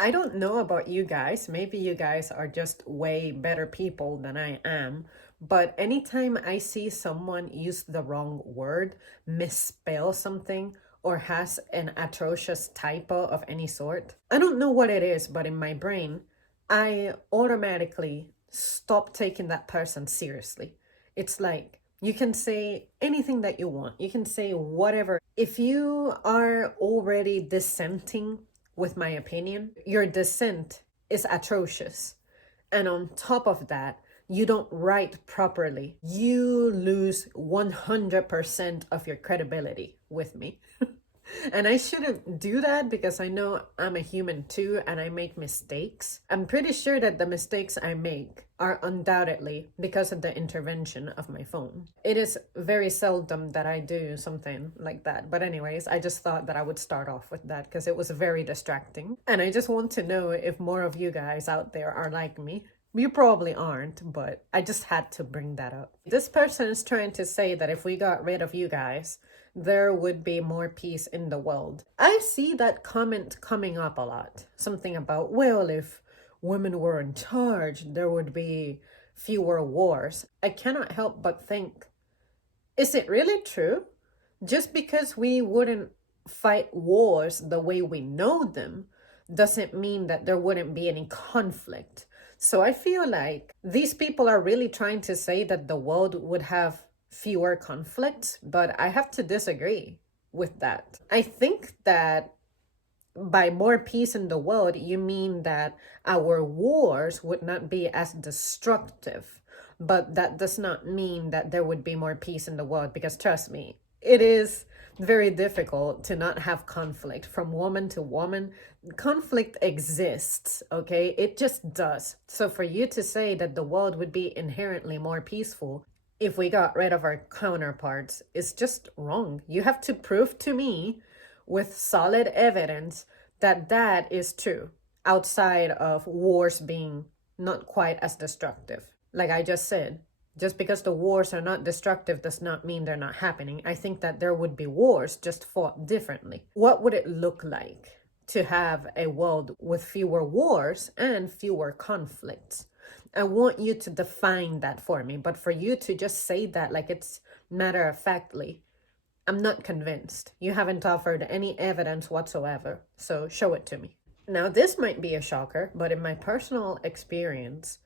I don't know about you guys. Maybe you guys are just way better people than I am. But anytime I see someone use the wrong word, misspell something, or has an atrocious typo of any sort, I don't know what it is, but in my brain, I automatically stop taking that person seriously. It's like you can say anything that you want, you can say whatever. If you are already dissenting with my opinion, your dissent is atrocious. And on top of that, you don't write properly. You lose 100% of your credibility with me. And I shouldn't do that because I know I'm a human too and I make mistakes. I'm pretty sure that the mistakes I make are undoubtedly because of the intervention of my phone. It is very seldom that I do something like that. But, anyways, I just thought that I would start off with that because it was very distracting. And I just want to know if more of you guys out there are like me. You probably aren't, but I just had to bring that up. This person is trying to say that if we got rid of you guys, there would be more peace in the world. I see that comment coming up a lot. Something about, well, if women were in charge, there would be fewer wars. I cannot help but think, is it really true? Just because we wouldn't fight wars the way we know them doesn't mean that there wouldn't be any conflict. So I feel like these people are really trying to say that the world would have fewer conflicts, but I have to disagree with that. I think that by more peace in the world, you mean that our wars would not be as destructive. But that does not mean that there would be more peace in the world because trust me, it is very difficult to not have conflict from woman to woman. Conflict exists, okay? It just does. So for you to say that the world would be inherently more peaceful if we got rid of our counterparts is just wrong. You have to prove to me with solid evidence that that is true outside of wars being not quite as destructive. Like I just said, just because the wars are not destructive does not mean they're not happening. I think that there would be wars just fought differently. What would it look like to have a world with fewer wars and fewer conflicts? I want you to define that for me, but for you to just say that like it's matter of factly, I'm not convinced. You haven't offered any evidence whatsoever, so show it to me. Now, this might be a shocker, but in my personal experience,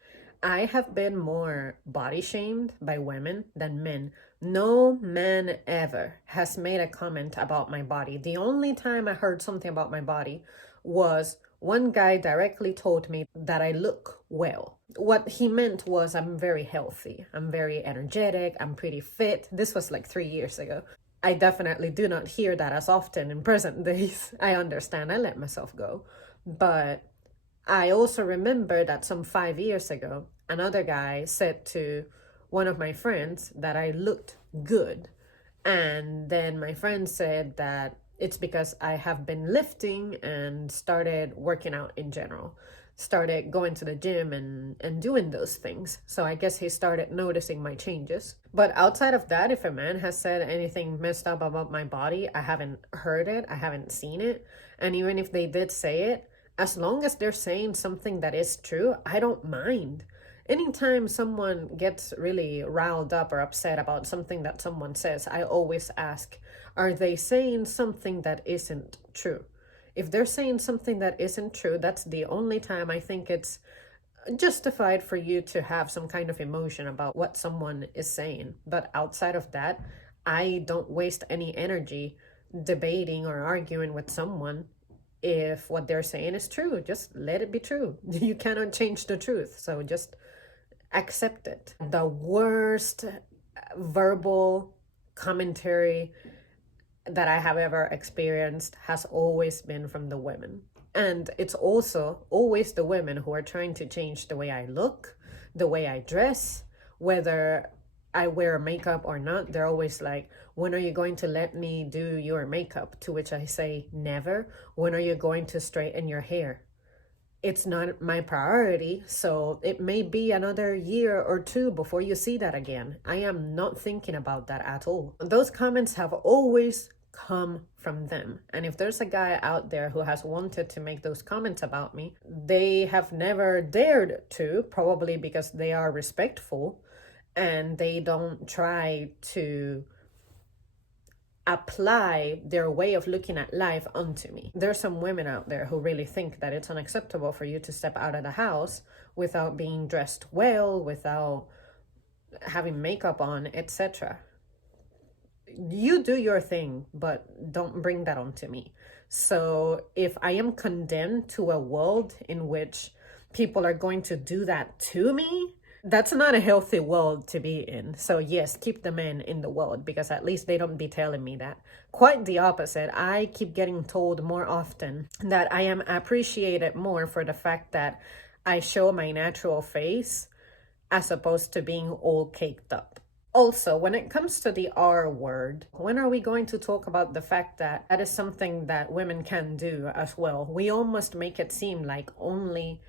I have been more body shamed by women than men. No man ever has made a comment about my body. The only time I heard something about my body was one guy directly told me that I look well. What he meant was I'm very healthy, I'm very energetic, I'm pretty fit. This was like 3 years ago. I definitely do not hear that as often in present days. I understand, I let myself go. But I also remember that some 5 years ago, another guy said to one of my friends that I looked good. And then my friend said that it's because I have been lifting and started working out in general, started going to the gym and doing those things. So I guess he started noticing my changes. But outside of that, if a man has said anything messed up about my body, I haven't heard it, I haven't seen it. And even if they did say it, as long as they're saying something that is true, I don't mind. Anytime someone gets really riled up or upset about something that someone says, I always ask, are they saying something that isn't true? If they're saying something that isn't true, that's the only time I think it's justified for you to have some kind of emotion about what someone is saying. But outside of that, I don't waste any energy debating or arguing with someone if what they're saying is true. Just let it be true. You cannot change the truth. So just accept it. The worst verbal commentary that I have ever experienced has always been from the women. And it's also always the women who are trying to change the way I look, the way I dress, whether I wear makeup or not. They're always like, when are you going to let me do your makeup? To which I say, never. When are you going to straighten your hair? It's not my priority, so it may be another year or two before you see that again. I am not thinking about that at all. Those comments have always come from them. And if there's a guy out there who has wanted to make those comments about me, they have never dared to, probably because they are respectful and they don't try to apply their way of looking at life onto me. There's some women out there who really think that it's unacceptable for you to step out of the house without being dressed well, without having makeup on, etc. You do your thing, but don't bring that onto me. So if I am condemned to a world in which people are going to do that to me, that's not a healthy world to be in. So yes, keep the men in the world, because at least they don't be telling me that. Quite the opposite. I keep getting told more often that I am appreciated more for the fact that I show my natural face as opposed to being all caked up. Also, when it comes to the R word, when are we going to talk about the fact that that is something that women can do as well? We almost make it seem like only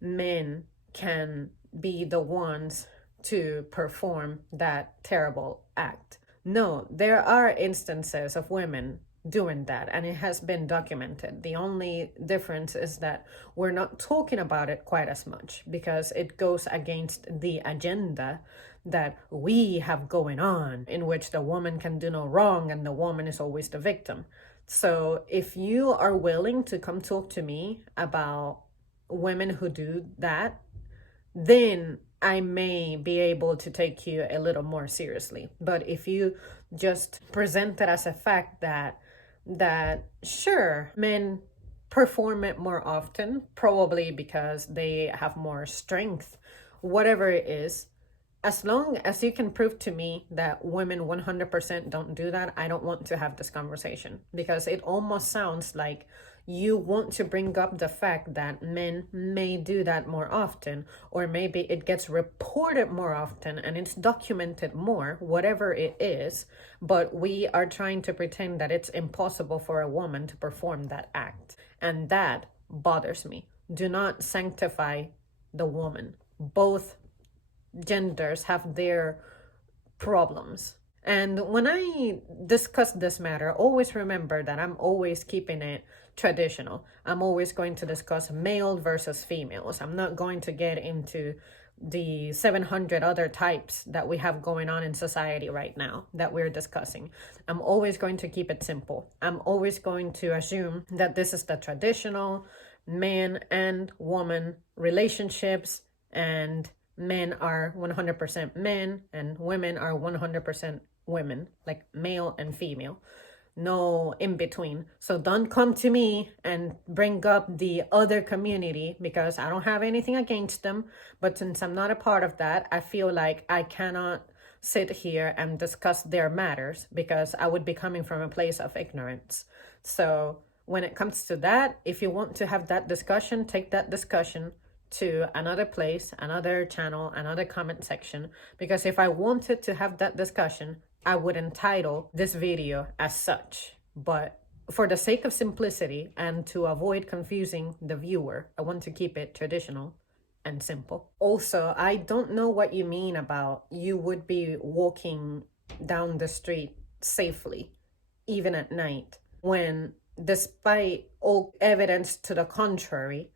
men can be the ones to perform that terrible act. No, there are instances of women doing that, and it has been documented. The only difference is that we're not talking about it quite as much because it goes against the agenda that we have going on, in which the woman can do no wrong and the woman is always the victim. So if you are willing to come talk to me about women who do that, then I may be able to take you a little more seriously. But if you just present it as a fact that sure, men perform it more often, probably because they have more strength, whatever it is, as long as you can prove to me that women 100% don't do that, I don't want to have this conversation, because it almost sounds like you want to bring up the fact that men may do that more often, or maybe it gets reported more often and it's documented more, whatever it is, but we are trying to pretend that it's impossible for a woman to perform that act. And that bothers me. Do not sanctify the woman. Both genders have their problems. And when I discuss this matter, always remember that I'm always keeping it traditional. I'm always going to discuss male versus females. I'm not going to get into the 700 other types that we have going on in society right now that we're discussing. I'm always going to keep it simple. I'm always going to assume that this is the traditional man and woman relationships, and men are 100% men and women are 100% women, like male and female, no in between. So don't come to me and bring up the other community, because I don't have anything against them, but since I'm not a part of that, I feel like I cannot sit here and discuss their matters, because I would be coming from a place of ignorance. So when it comes to that, if you want to have that discussion, take that discussion to another place, another channel, another comment section, because if I wanted to have that discussion, I would entitle this video as such. But for the sake of simplicity and to avoid confusing the viewer, I want to keep it traditional and simple. Also, I don't know what you mean about you would be walking down the street safely, even at night, when despite all evidence to the contrary,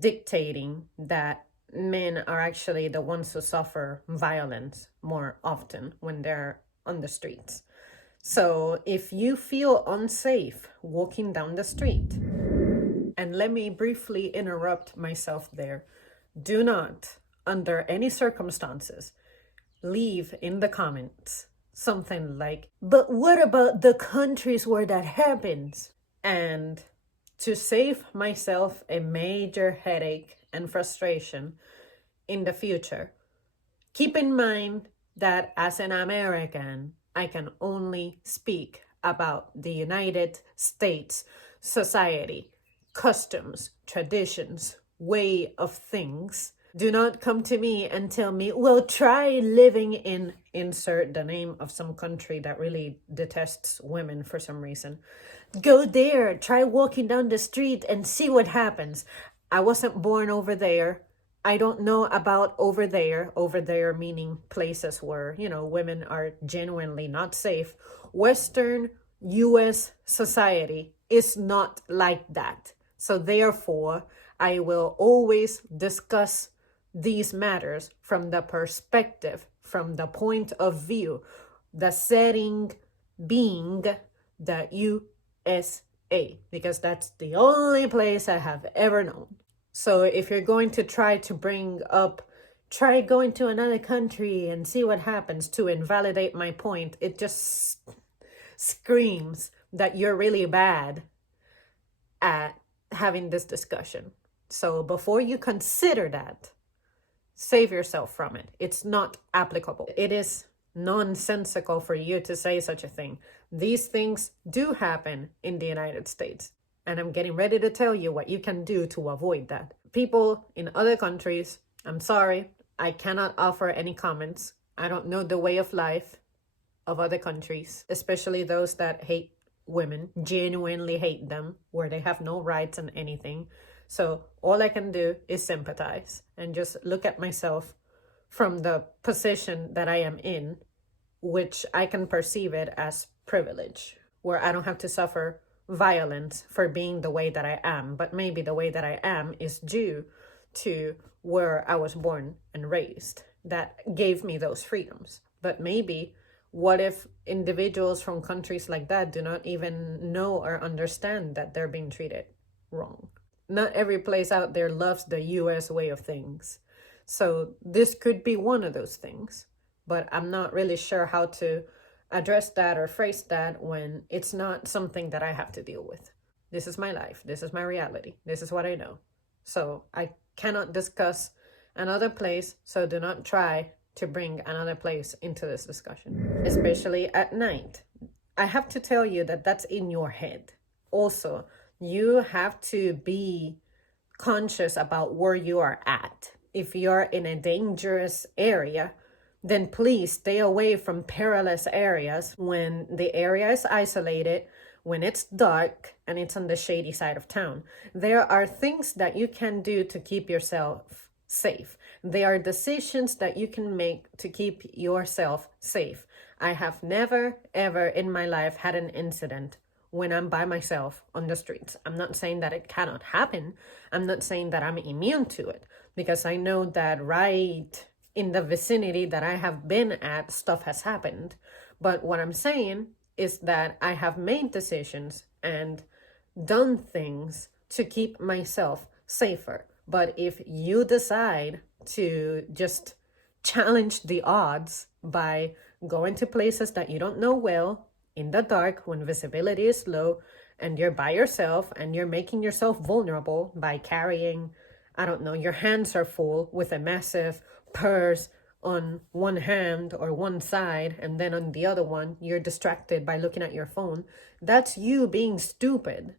dictating that men are actually the ones who suffer violence more often when they're on the streets. So if you feel unsafe walking down the street, and let me briefly interrupt myself there, do not, under any circumstances, leave in the comments something like, but what about the countries where that happens? And to save myself a major headache and frustration in the future, keep in mind that as an American, I can only speak about the United States society, customs, traditions, way of things. Do not come to me and tell me, well, try living in, insert the name of some country that really detests women for some reason. Go there, try walking down the street and see what happens. I wasn't born over there. I don't know about over there meaning places where, women are genuinely not safe. Western US society is not like that. So therefore, I will always discuss these matters from the perspective, from the point of view, the setting being the USA, because that's the only place I have ever known. So if you're going to try to bring up, try going to another country and see what happens to invalidate my point, it just screams that you're really bad at having this discussion. So before you consider that, save yourself from it. It's not applicable. It is nonsensical for you to say such a thing. These things do happen in the United States. And I'm getting ready to tell you what you can do to avoid that. People in other countries, I'm sorry, I cannot offer any comments. I don't know the way of life of other countries, especially those that hate women, genuinely hate them, where they have no rights and anything. So all I can do is sympathize and just look at myself from the position that I am in, which I can perceive it as privilege, where I don't have to suffer violence for being the way that I am, but maybe the way that I am is due to where I was born and raised that gave me those freedoms. But maybe what if individuals from countries like that do not even know or understand that they're being treated wrong? Not every place out there loves the US way of things. So this could be one of those things, but I'm not really sure how to address that or phrase that when it's not something that I have to deal with. This is my life. This is my reality. This is what I know. So I cannot discuss another place, so do not try to bring another place into this discussion, especially at night. I have to tell you that that's in your head. Also, you have to be conscious about where you are at. If you're in a dangerous area, then please stay away from perilous areas when the area is isolated, when it's dark and it's on the shady side of town. There are things that you can do to keep yourself safe. There are decisions that you can make to keep yourself safe. I have never, ever in my life had an incident when I'm by myself on the streets. I'm not saying that it cannot happen. I'm not saying that I'm immune to it, because I know that right in the vicinity that I have been at, stuff has happened. But what I'm saying is that I have made decisions and done things to keep myself safer. But if you decide to just challenge the odds by going to places that you don't know well, in the dark, when visibility is low, and you're by yourself and you're making yourself vulnerable by carrying, I don't know, your hands are full with a massive purse on one hand or one side, and then on the other one, you're distracted by looking at your phone, that's you being stupid.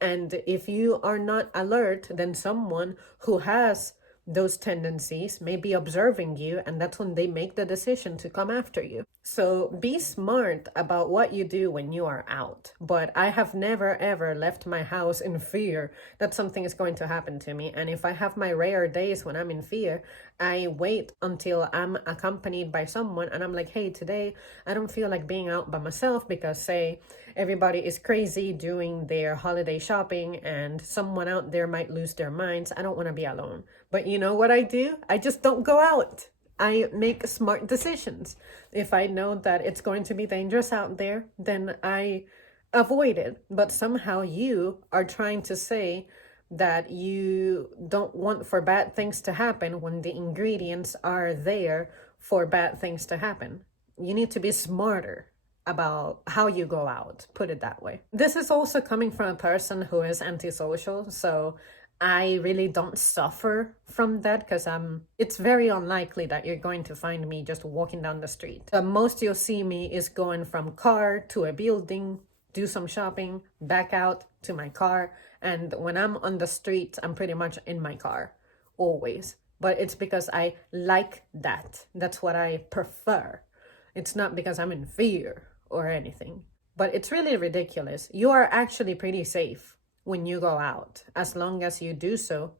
And if you are not alert, then someone who has those tendencies may be observing you, and that's when they make the decision to come after you. So be smart about what you do when you are out. But I have never ever left my house in fear that something is going to happen to me. And if I have my rare days when I'm in fear, I wait until I'm accompanied by someone and I'm like, hey, today I don't feel like being out by myself because, say, everybody is crazy doing their holiday shopping and someone out there might lose their minds. I don't want to be alone. But you know what I do? I just don't go out. I make smart decisions. If I know that it's going to be dangerous out there, then I avoid it. But somehow you are trying to say that you don't want for bad things to happen when the ingredients are there for bad things to happen. You need to be smarter about how you go out, put it that way. This is also coming from a person who is antisocial, so I really don't suffer from that because it's very unlikely that you're going to find me just walking down the street. The most you'll see me is going from car to a building, do some shopping, back out to my car. And when I'm on the streets, I'm pretty much in my car, always. But it's because I like that. That's what I prefer. It's not because I'm in fear or anything. But it's really ridiculous. You are actually pretty safe when you go out, as long as you do so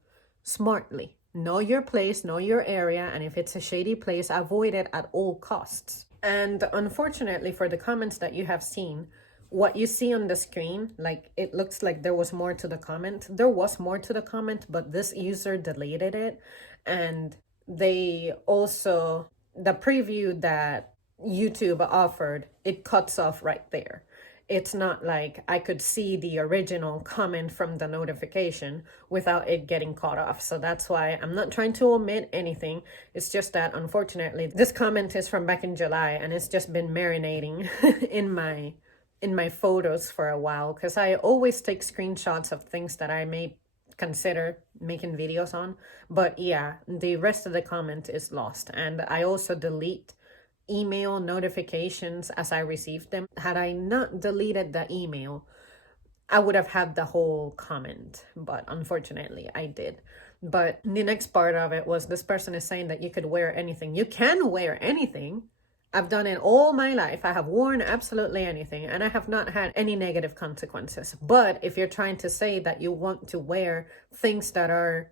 smartly. Know your place, know your area, and if it's a shady place, avoid it at all costs. And unfortunately, for the comments that you have seen, what you see on the screen, like it looks like there was more to the comment. There was more to the comment, but this user deleted it. And they also, the preview that YouTube offered, it cuts off right there. It's not like I could see the original comment from the notification without it getting cut off. So that's why I'm not trying to omit anything. It's just that unfortunately, this comment is from back in July and it's just been marinating in my photos for a while, because I always take screenshots of things that I may consider making videos on. But yeah, the rest of the comment is lost. And I also delete email notifications as I received them. Had I not deleted the email, I would have had the whole comment, but unfortunately I did. But the next part of it was, this person is saying that you could wear anything. You can wear anything. I've done it all my life. I have worn absolutely anything and I have not had any negative consequences. But if you're trying to say that you want to wear things that are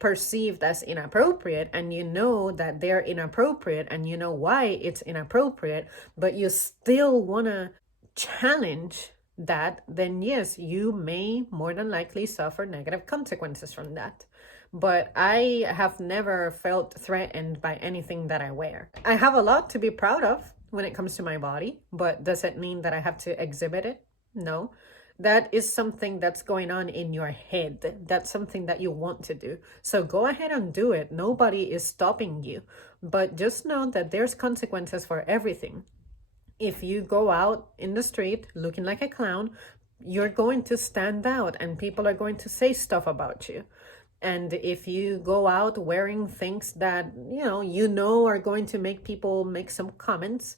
perceived as inappropriate, and you know that they're inappropriate and you know why it's inappropriate, but you still want to challenge that, then yes, you may more than likely suffer negative consequences from that. But I have never felt threatened by anything that I wear. I have a lot to be proud of when it comes to my body, but does it mean that I have to exhibit it? No. That is something that's going on in your head. That's something that you want to do. So go ahead and do it. Nobody is stopping you. But just know that there's consequences for everything. If you go out in the street looking like a clown, you're going to stand out and people are going to say stuff about you. And if you go out wearing things that, you know are going to make people make some comments,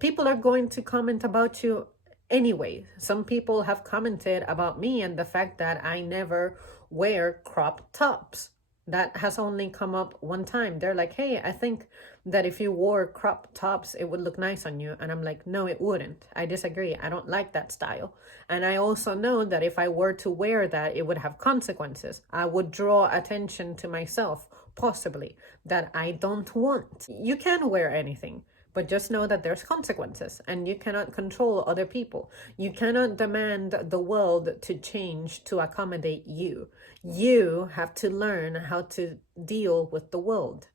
people are going to comment about you anyway. Some people have commented about me and the fact that I never wear crop tops. That has only come up one time. They're like, hey, I think that if you wore crop tops, it would look nice on you. And I'm like, no, it wouldn't. I disagree. I don't like that style. And I also know that if I were to wear that, it would have consequences. I would draw attention to myself, possibly, that I don't want. You can wear anything, but just know that there's consequences and you cannot control other people. You cannot demand the world to change to accommodate you. You have to learn how to deal with the world,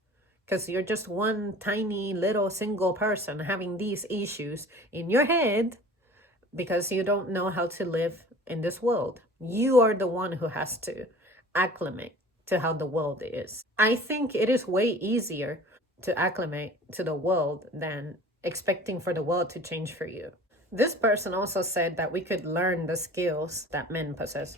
because you're just one tiny little single person having these issues in your head because you don't know how to live in this world. You are the one who has to acclimate to how the world is. I think it is way easier to acclimate to the world than expecting for the world to change for you. This person also said that we could learn the skills that men possess.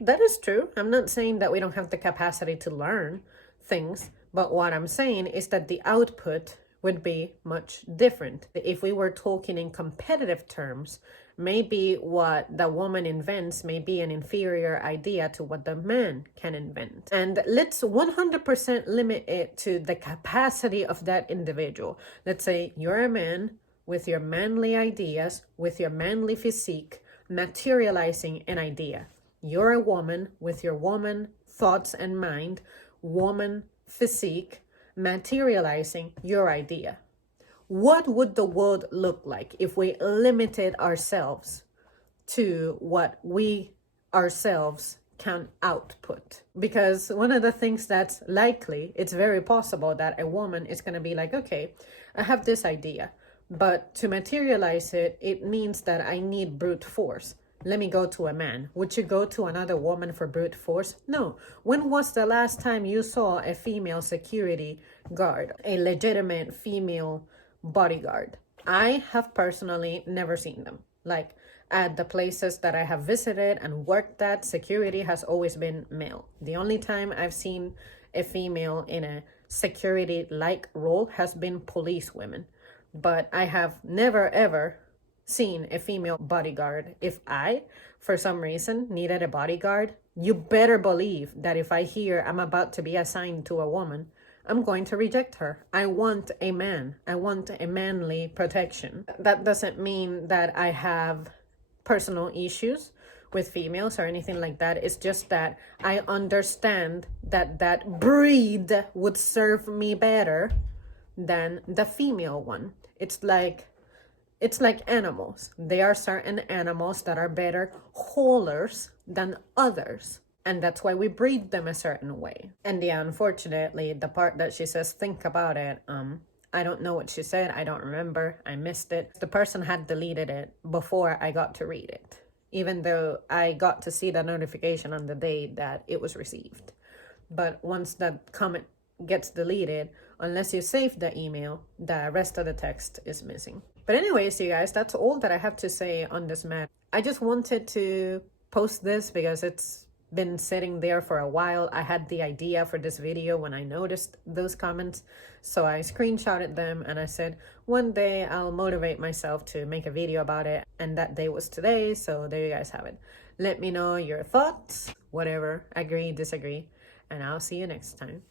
That is true. I'm not saying that we don't have the capacity to learn things, but what I'm saying is that the output would be much different. If we were talking in competitive terms, maybe what the woman invents may be an inferior idea to what the man can invent. And let's 100% limit it to the capacity of that individual. Let's say you're a man with your manly ideas, with your manly physique, materializing an idea. You're a woman with your woman thoughts and mind, woman physique, materializing your idea. What would the world look like if we limited ourselves to what we ourselves can output? Because one of the things that's likely, it's very possible that a woman is going to be like, okay, I have this idea, but to materialize it, it means that I need brute force. Let me go to a man. Would you go to another woman for brute force? No. When was the last time you saw a female security guard, a legitimate female bodyguard? I have personally never seen them. Like at the places that I have visited and worked at, security has always been male. The only time I've seen a female in a security-like role has been police women. But I have never ever seen a female bodyguard. If I, for some reason, needed a bodyguard, you better believe that if I hear I'm about to be assigned to a woman, I'm going to reject her. I want a man. I want a manly protection. That doesn't mean that I have personal issues with females or anything like that. It's just that I understand that that breed would serve me better than the female one. It's like It's like animals. There are certain animals that are better haulers than others. And that's why we breed them a certain way. And yeah, unfortunately, the part that she says, think about it, I don't know what she said. I don't remember. I missed it. The person had deleted it before I got to read it, even though I got to see the notification on the day that it was received. But once that comment gets deleted, unless you save the email, the rest of the text is missing. But anyways, you guys, that's all that I have to say on this matter. I just wanted to post this because it's been sitting there for a while. I had the idea for this video when I noticed those comments, so I screenshotted them and I said one day I'll motivate myself to make a video about it, and that day was today. So there you guys have it. Let me know your thoughts, whatever, agree, disagree, and I'll see you next time.